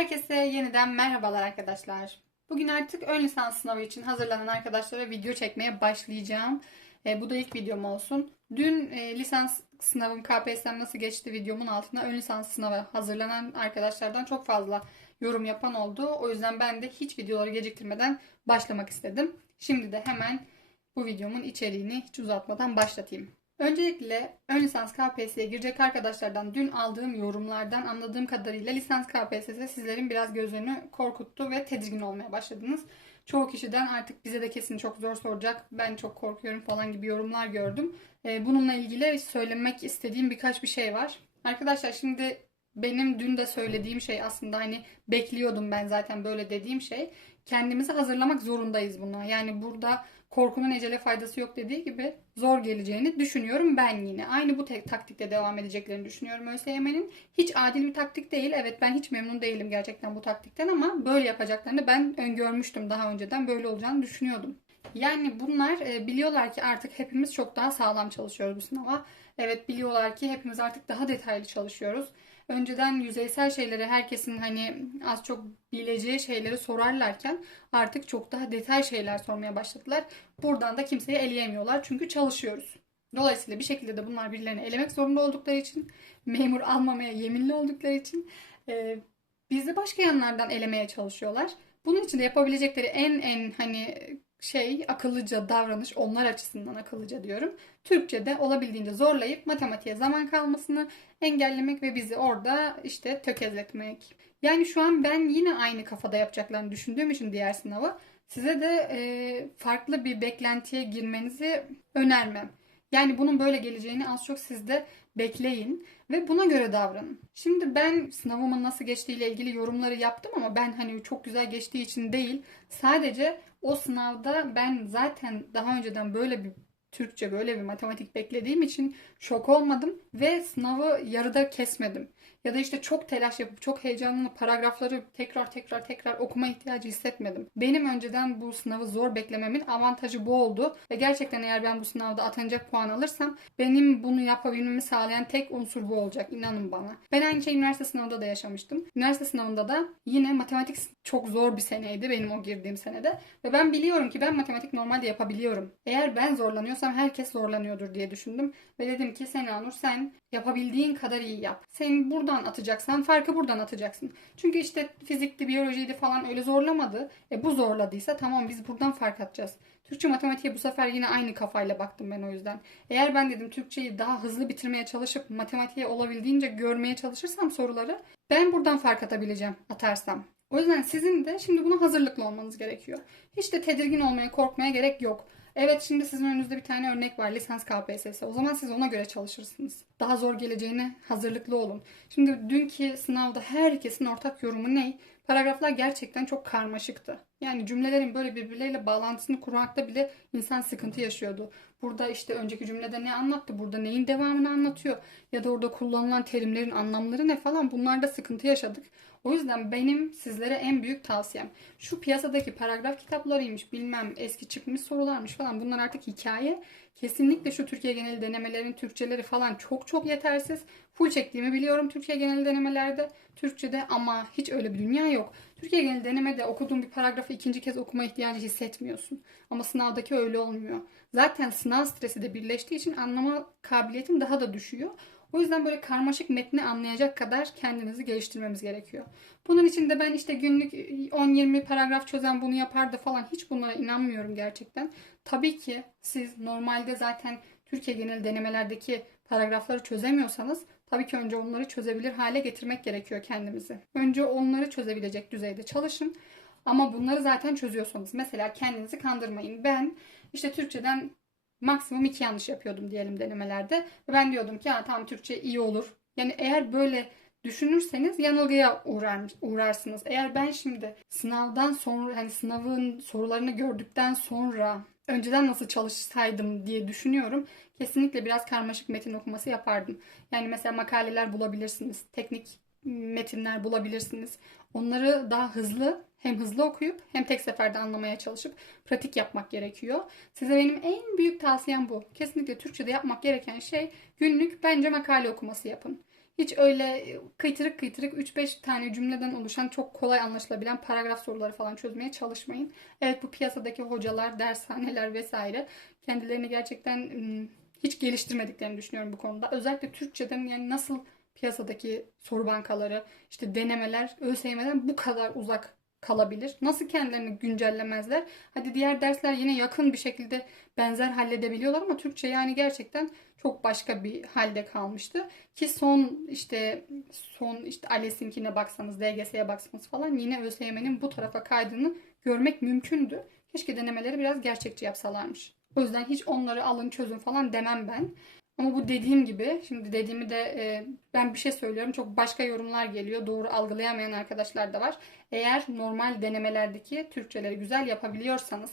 Herkese yeniden merhabalar arkadaşlar. Bugün artık ön lisans sınavı için hazırlanan arkadaşlara video çekmeye başlayacağım. E, bu da ilk videom olsun. Dün e, lisans sınavım KPSS nasıl geçti videomun altına ön lisans sınavı hazırlanan arkadaşlardan çok fazla yorum yapan oldu. O yüzden ben de hiç videoları geciktirmeden başlamak istedim. Şimdi de hemen bu videomun içeriğini hiç uzatmadan başlatayım. Öncelikle ön lisans KPSS'ye girecek arkadaşlardan dün aldığım yorumlardan anladığım kadarıyla lisans KPSS sizlerin biraz gözlerini korkuttu ve tedirgin olmaya başladınız. Çoğu kişiden artık bize de kesin çok zor soracak, ben çok korkuyorum falan gibi yorumlar gördüm. Ee, Bununla ilgili söylemek istediğim birkaç bir şey var. Arkadaşlar şimdi benim dün de söylediğim şey aslında hani bekliyordum ben zaten böyle dediğim şey. Kendimizi hazırlamak zorundayız buna. Yani burada korkunun ecele faydası yok dediği gibi zor geleceğini düşünüyorum ben yine. Aynı bu taktikte devam edeceklerini düşünüyorum ÖSYM'nin. Hiç adil bir taktik değil. Evet ben hiç memnun değilim gerçekten bu taktikten ama böyle yapacaklarını ben öngörmüştüm daha önceden. Böyle olacağını düşünüyordum. Yani bunlar e, biliyorlar ki artık hepimiz çok daha sağlam çalışıyoruz bu sınava. Evet biliyorlar ki hepimiz artık daha detaylı çalışıyoruz. Önceden yüzeysel şeyleri herkesin hani az çok bileceği şeyleri sorarlarken artık çok daha detay şeyler sormaya başladılar. Buradan da kimseyi eleyemiyorlar çünkü çalışıyoruz. Dolayısıyla bir şekilde de bunlar birilerini elemek zorunda oldukları için, memur almamaya yeminli oldukları için e, bizi başka yanlardan elemeye çalışıyorlar. Bunun için de yapabilecekleri en en hani şey akıllıca davranış onlar açısından akıllıca diyorum. Türkçe'de olabildiğince zorlayıp matematiğe zaman kalmasını engellemek ve bizi orada işte tökezletmek. Yani şu an ben yine aynı kafada yapacaklarını düşündüğüm için diğer sınavı size de e, farklı bir beklentiye girmenizi önermem. Yani bunun böyle geleceğini az çok siz de bekleyin ve buna göre davranın. Şimdi ben sınavımın nasıl geçtiğiyle ilgili yorumları yaptım ama ben hani çok güzel geçtiği için değil. Sadece o sınavda ben zaten daha önceden böyle bir Türkçe böyle bir matematik beklediğim için şok olmadım ve sınavı yarıda kesmedim. Ya da işte çok telaş yapıp çok heyecanlı paragrafları tekrar tekrar tekrar okuma ihtiyacı hissetmedim. Benim önceden bu sınavı zor beklememin avantajı bu oldu. Ve gerçekten eğer ben bu sınavda atanacak puan alırsam benim bunu yapabilmemi sağlayan tek unsur bu olacak. inanın bana. Ben aynı şeyi üniversite sınavında da yaşamıştım. Üniversite sınavında da yine matematik çok zor bir seneydi benim o girdiğim senede. Ve ben biliyorum ki ben matematik normalde yapabiliyorum. Eğer ben zorlanıyorsam herkes zorlanıyordur diye düşündüm. Ve dedim ki Sena Nur sen yapabildiğin kadar iyi yap. Sen buradan atacaksan farkı buradan atacaksın. Çünkü işte fizikti, biyolojiydi falan öyle zorlamadı. E bu zorladıysa tamam biz buradan fark atacağız. Türkçe matematiğe bu sefer yine aynı kafayla baktım ben o yüzden. Eğer ben dedim Türkçeyi daha hızlı bitirmeye çalışıp matematiğe olabildiğince görmeye çalışırsam soruları ben buradan fark atabileceğim atarsam. O yüzden sizin de şimdi buna hazırlıklı olmanız gerekiyor. Hiç de tedirgin olmaya, korkmaya gerek yok. Evet şimdi sizin önünüzde bir tane örnek var lisans KPSS. O zaman siz ona göre çalışırsınız. Daha zor geleceğine hazırlıklı olun. Şimdi dünkü sınavda herkesin ortak yorumu ne? Paragraflar gerçekten çok karmaşıktı. Yani cümlelerin böyle birbirleriyle bağlantısını kurmakta bile insan sıkıntı yaşıyordu. Burada işte önceki cümlede ne anlattı, burada neyin devamını anlatıyor ya da orada kullanılan terimlerin anlamları ne falan bunlarda sıkıntı yaşadık. O yüzden benim sizlere en büyük tavsiyem şu piyasadaki paragraf kitaplarıymış bilmem eski çıkmış sorularmış falan bunlar artık hikaye. Kesinlikle şu Türkiye genel denemelerin Türkçeleri falan çok çok yetersiz. Full çektiğimi biliyorum Türkiye genel denemelerde. Türkçe'de ama hiç öyle bir dünya yok. Türkiye genel denemede okuduğun bir paragrafı ikinci kez okuma ihtiyacı hissetmiyorsun. Ama sınavdaki öyle olmuyor. Zaten sınav stresi de birleştiği için anlama kabiliyetin daha da düşüyor. O yüzden böyle karmaşık metni anlayacak kadar kendinizi geliştirmemiz gerekiyor. Bunun için de ben işte günlük 10-20 paragraf çözen bunu yapardı falan hiç bunlara inanmıyorum gerçekten. Tabii ki siz normalde zaten Türkiye genel denemelerdeki paragrafları çözemiyorsanız tabii ki önce onları çözebilir hale getirmek gerekiyor kendimizi. Önce onları çözebilecek düzeyde çalışın. Ama bunları zaten çözüyorsanız mesela kendinizi kandırmayın. Ben işte Türkçeden maksimum iki yanlış yapıyordum diyelim denemelerde. Ben diyordum ki ha tamam Türkçe iyi olur. Yani eğer böyle düşünürseniz yanılgıya uğrar, uğrarsınız. Eğer ben şimdi sınavdan sonra hani sınavın sorularını gördükten sonra önceden nasıl çalışsaydım diye düşünüyorum. Kesinlikle biraz karmaşık metin okuması yapardım. Yani mesela makaleler bulabilirsiniz. Teknik metinler bulabilirsiniz. Onları daha hızlı hem hızlı okuyup hem tek seferde anlamaya çalışıp pratik yapmak gerekiyor. Size benim en büyük tavsiyem bu. Kesinlikle Türkçe'de yapmak gereken şey günlük bence makale okuması yapın. Hiç öyle kıytırık kıytırık 3-5 tane cümleden oluşan çok kolay anlaşılabilen paragraf soruları falan çözmeye çalışmayın. Evet bu piyasadaki hocalar, dershaneler vesaire kendilerini gerçekten ım, hiç geliştirmediklerini düşünüyorum bu konuda. Özellikle Türkçeden yani nasıl piyasadaki soru bankaları, işte denemeler, ÖSYM'den bu kadar uzak kalabilir? Nasıl kendilerini güncellemezler? Hadi diğer dersler yine yakın bir şekilde benzer halledebiliyorlar ama Türkçe yani gerçekten çok başka bir halde kalmıştı. Ki son işte son işte ALES'inkine baksanız, DGS'ye baksanız falan yine ÖSYM'nin bu tarafa kaydığını görmek mümkündü. Keşke denemeleri biraz gerçekçi yapsalarmış. O yüzden hiç onları alın çözün falan demem ben. Ama bu dediğim gibi, şimdi dediğimi de e, ben bir şey söylüyorum. Çok başka yorumlar geliyor. Doğru algılayamayan arkadaşlar da var. Eğer normal denemelerdeki Türkçeleri güzel yapabiliyorsanız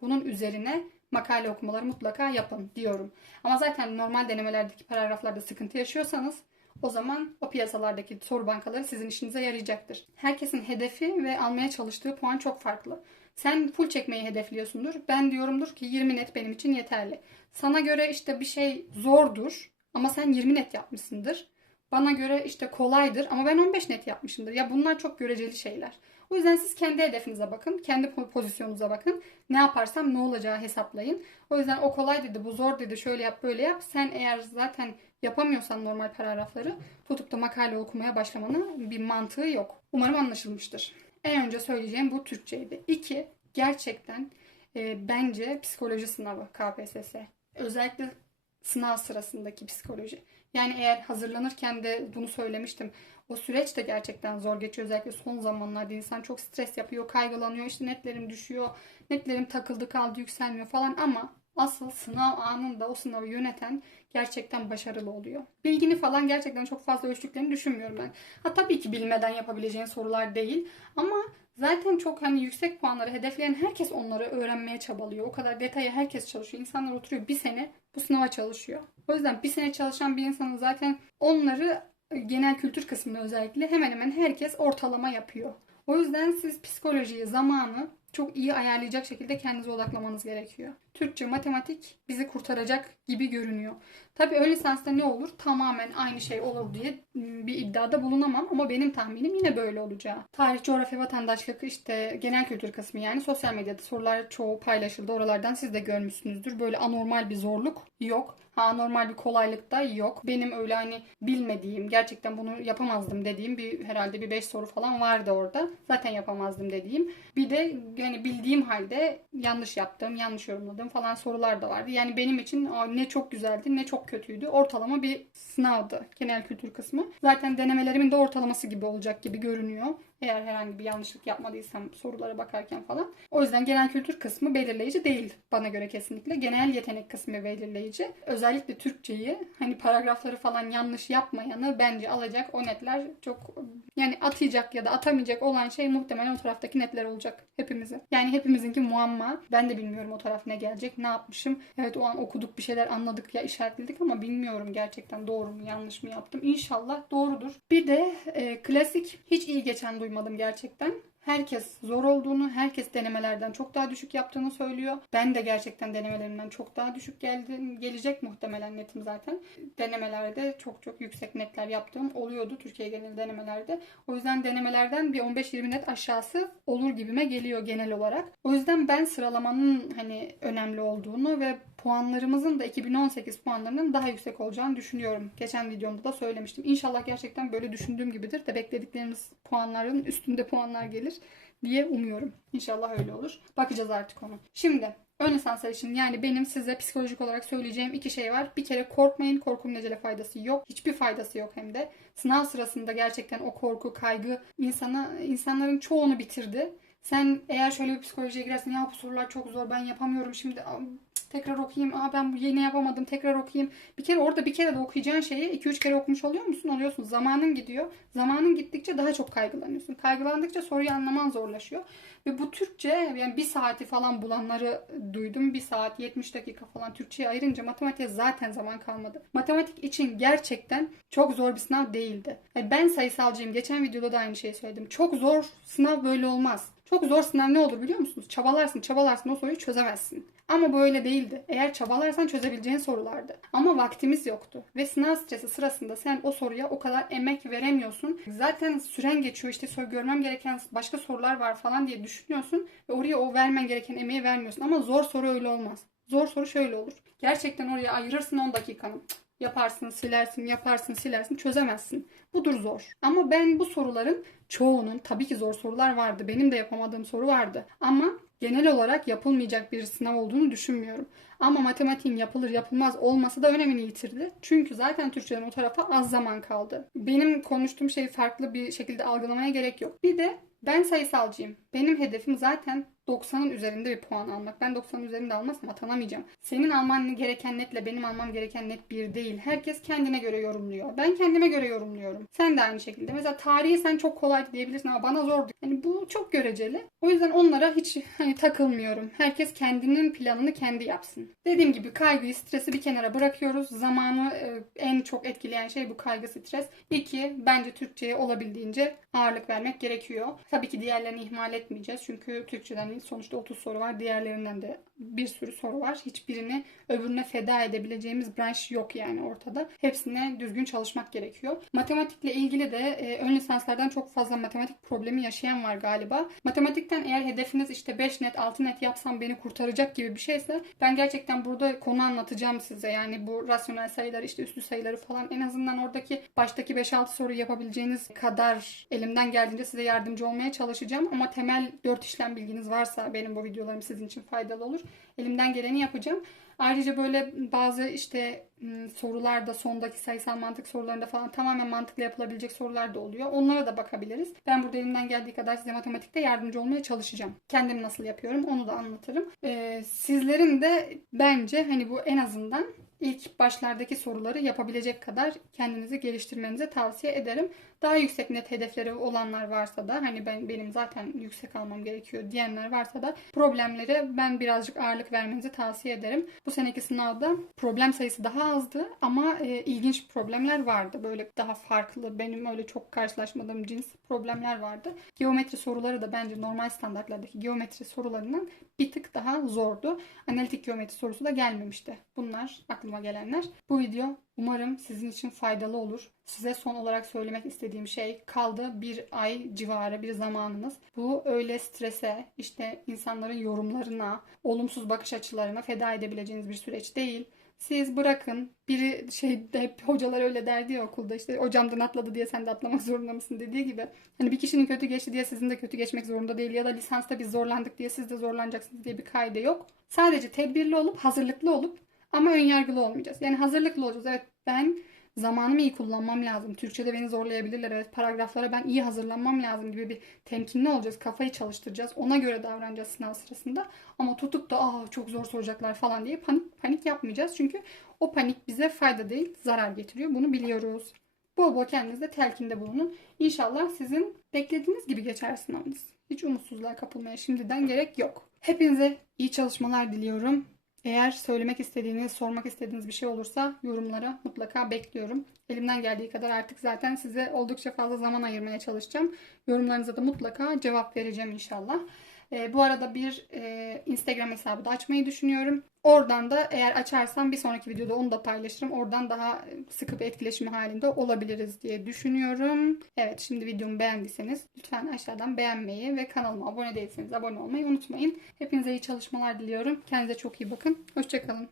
bunun üzerine makale okumaları mutlaka yapın diyorum. Ama zaten normal denemelerdeki paragraflarda sıkıntı yaşıyorsanız o zaman o piyasalardaki soru bankaları sizin işinize yarayacaktır. Herkesin hedefi ve almaya çalıştığı puan çok farklı. Sen full çekmeyi hedefliyorsundur. Ben diyorumdur ki 20 net benim için yeterli. Sana göre işte bir şey zordur ama sen 20 net yapmışsındır. Bana göre işte kolaydır ama ben 15 net yapmışımdır. Ya bunlar çok göreceli şeyler. O yüzden siz kendi hedefinize bakın, kendi pozisyonunuza bakın. Ne yaparsam ne olacağı hesaplayın. O yüzden o kolay dedi, bu zor dedi, şöyle yap, böyle yap. Sen eğer zaten yapamıyorsan normal paragrafları tutup da makale okumaya başlamanın bir mantığı yok. Umarım anlaşılmıştır. En önce söyleyeceğim bu Türkçeydi. İki, gerçekten e, bence psikoloji sınavı KPSS. Özellikle sınav sırasındaki psikoloji. Yani eğer hazırlanırken de bunu söylemiştim. O süreç de gerçekten zor geçiyor. Özellikle son zamanlarda insan çok stres yapıyor, kaygılanıyor. İşte netlerim düşüyor, netlerim takıldı kaldı yükselmiyor falan ama asıl sınav anında o sınavı yöneten gerçekten başarılı oluyor. Bilgini falan gerçekten çok fazla ölçtüklerini düşünmüyorum ben. Ha tabii ki bilmeden yapabileceğin sorular değil ama zaten çok hani yüksek puanları hedefleyen herkes onları öğrenmeye çabalıyor. O kadar detaya herkes çalışıyor. İnsanlar oturuyor bir sene bu sınava çalışıyor. O yüzden bir sene çalışan bir insanın zaten onları genel kültür kısmında özellikle hemen hemen herkes ortalama yapıyor. O yüzden siz psikolojiyi, zamanı çok iyi ayarlayacak şekilde kendinize odaklamanız gerekiyor. Türkçe, matematik bizi kurtaracak gibi görünüyor. Tabii ön lisansta ne olur? Tamamen aynı şey olur diye bir iddiada bulunamam ama benim tahminim yine böyle olacağı. Tarih, coğrafya, vatandaşlık işte genel kültür kısmı yani sosyal medyada sorular çoğu paylaşıldı. Oralardan siz de görmüşsünüzdür. Böyle anormal bir zorluk yok. Ha anormal bir kolaylık da yok. Benim öyle hani bilmediğim, gerçekten bunu yapamazdım dediğim bir herhalde bir 5 soru falan vardı orada. Zaten yapamazdım dediğim. Bir de yani bildiğim halde yanlış yaptığım, yanlış yorumladığım falan sorular da vardı. Yani benim için ne çok güzeldi ne çok kötüydü. Ortalama bir sınavdı genel kültür kısmı. Zaten denemelerimin de ortalaması gibi olacak gibi görünüyor. Eğer herhangi bir yanlışlık yapmadıysam sorulara bakarken falan. O yüzden genel kültür kısmı belirleyici değil bana göre kesinlikle. Genel yetenek kısmı belirleyici. Özellikle Türkçeyi hani paragrafları falan yanlış yapmayanı bence alacak. O netler çok yani atayacak ya da atamayacak olan şey muhtemelen o taraftaki netler olacak hepimize. Yani hepimizinki muamma. Ben de bilmiyorum o taraf ne gelecek, ne yapmışım. Evet o an okuduk bir şeyler anladık ya işaretledik ama bilmiyorum gerçekten doğru mu yanlış mı yaptım. İnşallah doğrudur. Bir de e, klasik hiç iyi geçen duymadım gerçekten. Herkes zor olduğunu, herkes denemelerden çok daha düşük yaptığını söylüyor. Ben de gerçekten denemelerimden çok daha düşük geldi, gelecek muhtemelen netim zaten. Denemelerde çok çok yüksek netler yaptığım oluyordu Türkiye genel denemelerde. O yüzden denemelerden bir 15-20 net aşağısı olur gibime geliyor genel olarak. O yüzden ben sıralamanın hani önemli olduğunu ve puanlarımızın da 2018 puanlarının daha yüksek olacağını düşünüyorum. Geçen videomda da söylemiştim. İnşallah gerçekten böyle düşündüğüm gibidir de beklediklerimiz puanların üstünde puanlar gelir diye umuyorum. İnşallah öyle olur. Bakacağız artık onu. Şimdi ön lisanslar için yani benim size psikolojik olarak söyleyeceğim iki şey var. Bir kere korkmayın. Korkunun necele faydası yok. Hiçbir faydası yok hem de. Sınav sırasında gerçekten o korku, kaygı insana, insanların çoğunu bitirdi. Sen eğer şöyle bir psikolojiye girersin ya bu sorular çok zor ben yapamıyorum şimdi tekrar okuyayım. Aa ben bu yeni yapamadım. Tekrar okuyayım. Bir kere orada bir kere de okuyacağın şeyi 2-3 kere okumuş oluyor musun? Oluyorsun. Zamanın gidiyor. Zamanın gittikçe daha çok kaygılanıyorsun. Kaygılandıkça soruyu anlaman zorlaşıyor. Ve bu Türkçe yani bir saati falan bulanları duydum. Bir saat 70 dakika falan Türkçe'ye ayırınca matematiğe zaten zaman kalmadı. Matematik için gerçekten çok zor bir sınav değildi. Yani ben sayısalcıyım. Geçen videoda da aynı şeyi söyledim. Çok zor sınav böyle olmaz. Çok zor sınav ne olur biliyor musunuz? Çabalarsın, çabalarsın o soruyu çözemezsin. Ama böyle değildi. Eğer çabalarsan çözebileceğin sorulardı. Ama vaktimiz yoktu. Ve sınav stresi sırasında sen o soruya o kadar emek veremiyorsun. Zaten süren geçiyor işte görmem gereken başka sorular var falan diye düşünüyorsun. Ve oraya o vermen gereken emeği vermiyorsun. Ama zor soru öyle olmaz. Zor soru şöyle olur. Gerçekten oraya ayırırsın 10 dakikanı. Yaparsın, silersin, yaparsın, silersin, çözemezsin. Budur zor. Ama ben bu soruların çoğunun, tabii ki zor sorular vardı. Benim de yapamadığım soru vardı. Ama genel olarak yapılmayacak bir sınav olduğunu düşünmüyorum. Ama matematiğin yapılır yapılmaz olması da önemini yitirdi. Çünkü zaten Türkçeden o tarafa az zaman kaldı. Benim konuştuğum şeyi farklı bir şekilde algılamaya gerek yok. Bir de ben sayısalcıyım. Benim hedefim zaten 90'ın üzerinde bir puan almak. Ben 90'ın üzerinde almazsam atanamayacağım. Senin alman gereken netle benim almam gereken net bir değil. Herkes kendine göre yorumluyor. Ben kendime göre yorumluyorum. Sen de aynı şekilde. Mesela tarihi sen çok kolay diyebilirsin ama bana zordu. Yani bu çok göreceli. O yüzden onlara hiç hani takılmıyorum. Herkes kendinin planını kendi yapsın. Dediğim gibi kaygıyı, stresi bir kenara bırakıyoruz. Zamanı e, en çok etkileyen şey bu kaygı, stres. İki, bence Türkçe'ye olabildiğince ağırlık vermek gerekiyor. Tabii ki diğerlerini ihmal etmeyeceğiz. Çünkü Türkçeden sonuçta 30 soru var. Diğerlerinden de bir sürü soru var. Hiçbirini öbürüne feda edebileceğimiz branş yok yani ortada. Hepsine düzgün çalışmak gerekiyor. Matematikle ilgili de e, ön lisanslardan çok fazla matematik problemi yaşayan var galiba. Matematikten eğer hedefiniz işte 5 net 6 net yapsam beni kurtaracak gibi bir şeyse ben gerçekten burada konu anlatacağım size. Yani bu rasyonel sayılar işte üslü sayıları falan en azından oradaki baştaki 5-6 soru yapabileceğiniz kadar elimden geldiğince size yardımcı olmaya çalışacağım. Ama temel 4 işlem bilginiz varsa benim bu videolarım sizin için faydalı olur. Elimden geleni yapacağım. Ayrıca böyle bazı işte m, sorularda sondaki sayısal mantık sorularında falan tamamen mantıklı yapılabilecek sorular da oluyor. Onlara da bakabiliriz. Ben burada elimden geldiği kadar size matematikte yardımcı olmaya çalışacağım. Kendim nasıl yapıyorum onu da anlatırım. Ee, sizlerin de bence hani bu en azından ilk başlardaki soruları yapabilecek kadar kendinizi geliştirmenizi tavsiye ederim. Daha yüksek net hedefleri olanlar varsa da hani ben benim zaten yüksek almam gerekiyor diyenler varsa da problemlere ben birazcık ağırlık vermenizi tavsiye ederim. Bu seneki sınavda problem sayısı daha azdı ama e, ilginç problemler vardı. Böyle daha farklı benim öyle çok karşılaşmadığım cins problemler vardı. Geometri soruları da bence normal standartlardaki geometri sorularından bir tık daha zordu. Analitik geometri sorusu da gelmemişti. Bunlar aklıma gelenler. Bu video umarım sizin için faydalı olur. Size son olarak söylemek istediğim şey kaldı bir ay civarı bir zamanınız. Bu öyle strese, işte insanların yorumlarına, olumsuz bakış açılarına feda edebileceğiniz bir süreç değil. Siz bırakın. Biri şey hep hocalar öyle derdi ya okulda işte hocamdan atladı diye sen de atlamak zorunda mısın dediği gibi. Hani bir kişinin kötü geçti diye sizin de kötü geçmek zorunda değil ya da lisansta biz zorlandık diye siz de zorlanacaksınız diye bir kaide yok. Sadece tedbirli olup hazırlıklı olup ama önyargılı olmayacağız. Yani hazırlıklı olacağız. Evet ben zamanımı iyi kullanmam lazım. Türkçe'de beni zorlayabilirler. Evet paragraflara ben iyi hazırlanmam lazım gibi bir temkinli olacağız. Kafayı çalıştıracağız. Ona göre davranacağız sınav sırasında. Ama tutup da Aa, çok zor soracaklar falan diye panik, panik yapmayacağız. Çünkü o panik bize fayda değil zarar getiriyor. Bunu biliyoruz. Bol bol kendinizde telkinde bulunun. İnşallah sizin beklediğiniz gibi geçer sınavınız. Hiç umutsuzluğa kapılmaya şimdiden gerek yok. Hepinize iyi çalışmalar diliyorum. Eğer söylemek istediğiniz, sormak istediğiniz bir şey olursa yorumlara mutlaka bekliyorum. Elimden geldiği kadar artık zaten size oldukça fazla zaman ayırmaya çalışacağım. Yorumlarınıza da mutlaka cevap vereceğim inşallah. Ee, bu arada bir e, Instagram hesabı da açmayı düşünüyorum. Oradan da eğer açarsam bir sonraki videoda onu da paylaşırım. Oradan daha sıkı bir etkileşim halinde olabiliriz diye düşünüyorum. Evet şimdi videomu beğendiyseniz lütfen aşağıdan beğenmeyi ve kanalıma abone değilseniz abone olmayı unutmayın. Hepinize iyi çalışmalar diliyorum. Kendinize çok iyi bakın. Hoşçakalın.